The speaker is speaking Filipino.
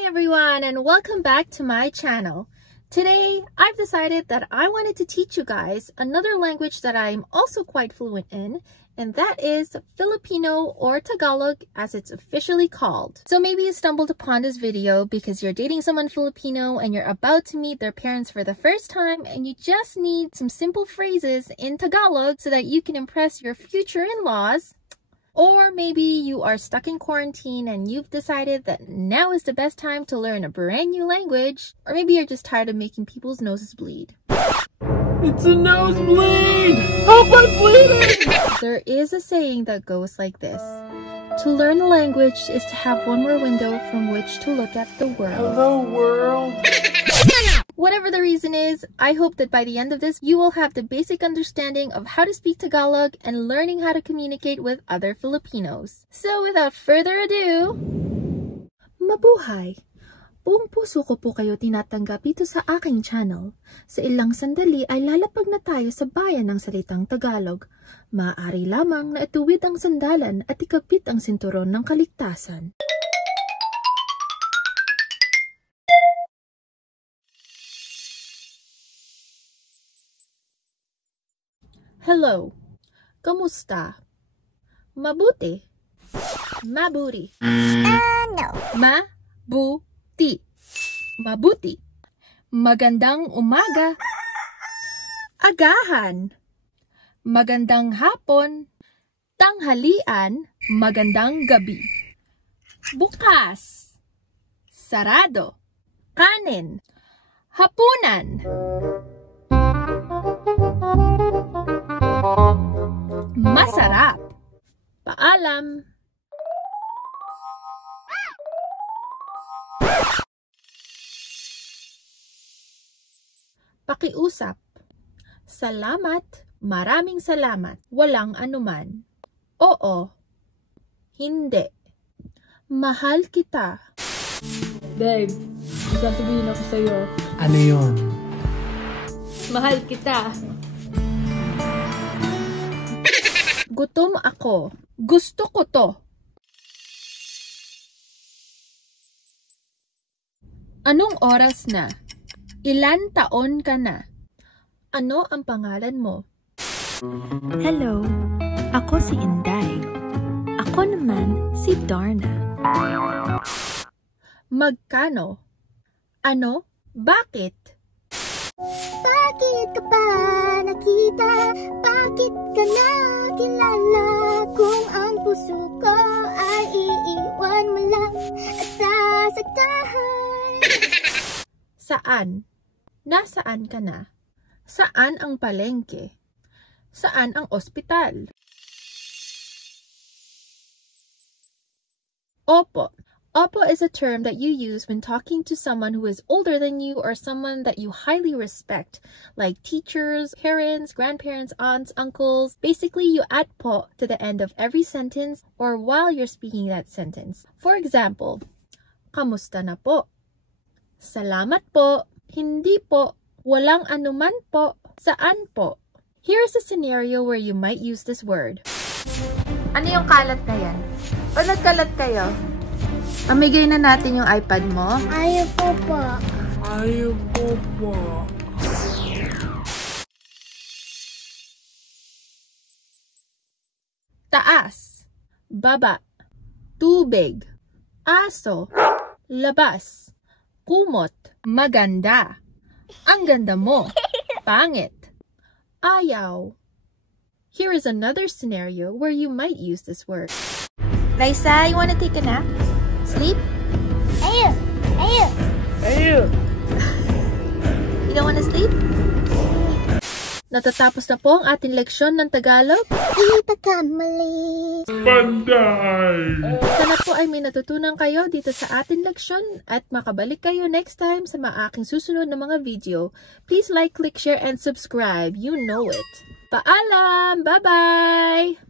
Hi everyone and welcome back to my channel. Today, I've decided that I wanted to teach you guys another language that I'm also quite fluent in, and that is Filipino or Tagalog as it's officially called. So maybe you stumbled upon this video because you're dating someone Filipino and you're about to meet their parents for the first time and you just need some simple phrases in Tagalog so that you can impress your future in-laws. Or maybe you are stuck in quarantine and you've decided that now is the best time to learn a brand new language. Or maybe you're just tired of making people's noses bleed. It's a nosebleed! Help, I'm bleeding! There is a saying that goes like this. To learn a language is to have one more window from which to look at the world. Hello, world! Whatever the reason is, I hope that by the end of this, you will have the basic understanding of how to speak Tagalog and learning how to communicate with other Filipinos. So without further ado, mabuhay! Buong puso ko po kayo tinatanggap dito sa aking channel. Sa ilang sandali ay lalapag na tayo sa bayan ng salitang Tagalog. Maaari lamang na ituwid ang sandalan at ikabit ang sinturon ng kaligtasan. Hello. Kamusta? Mabuti. Mabuti. No. Mabuti. Mabuti. Magandang umaga. Agahan. Magandang hapon. Tanghalian. Magandang gabi. Bukas. Sarado. Kanin. Hapunan. Masarap. Paalam. Pakiusap. Salamat. Maraming salamat. Walang anuman. Oo. Hindi. Mahal kita. Babe, sasabihin ako sa'yo. Ano yun? Mahal kita. Gutom ako. Gusto ko to. Anong oras na? Ilan taon ka na? Ano ang pangalan mo? Hello, ako si Inday. Ako naman si Darna. Magkano? Ano? Bakit? Bakit ka pa nakita? Bakit ka nakilala? Kung ang puso ko ay iiwan mo lang at sasaktahan. Saan? Nasaan ka na? Saan ang palengke? Saan ang ospital? Opo. Opo is a term that you use when talking to someone who is older than you or someone that you highly respect, like teachers, parents, grandparents, aunts, uncles. Basically, you add po to the end of every sentence or while you're speaking that sentence. For example, kamusta na po? Salamat po. Hindi po. Walang anuman po. Saan po? Here's a scenario where you might use this word. Ano yung kalat na yan? O nagkalat kayo? Amigay na natin yung iPad mo. Ayaw po po. Ayaw po po. Taas. Baba. Tubig. Aso. Labas. Kumot. Maganda. Ang ganda mo. Pangit. Ayaw. Here is another scenario where you might use this word. Liza, you wanna take a nap? Sleep? Ayaw. Ayaw. Ayaw! You don't wanna sleep? Natatapos na po ang ating leksyon ng Tagalog. Di pagkamali. Panday! Sana po ay may natutunan kayo dito sa ating leksyon at makabalik kayo next time sa aking susunod na mga video. Please like, click, share, and subscribe. You know it. Paalam! Bye-bye!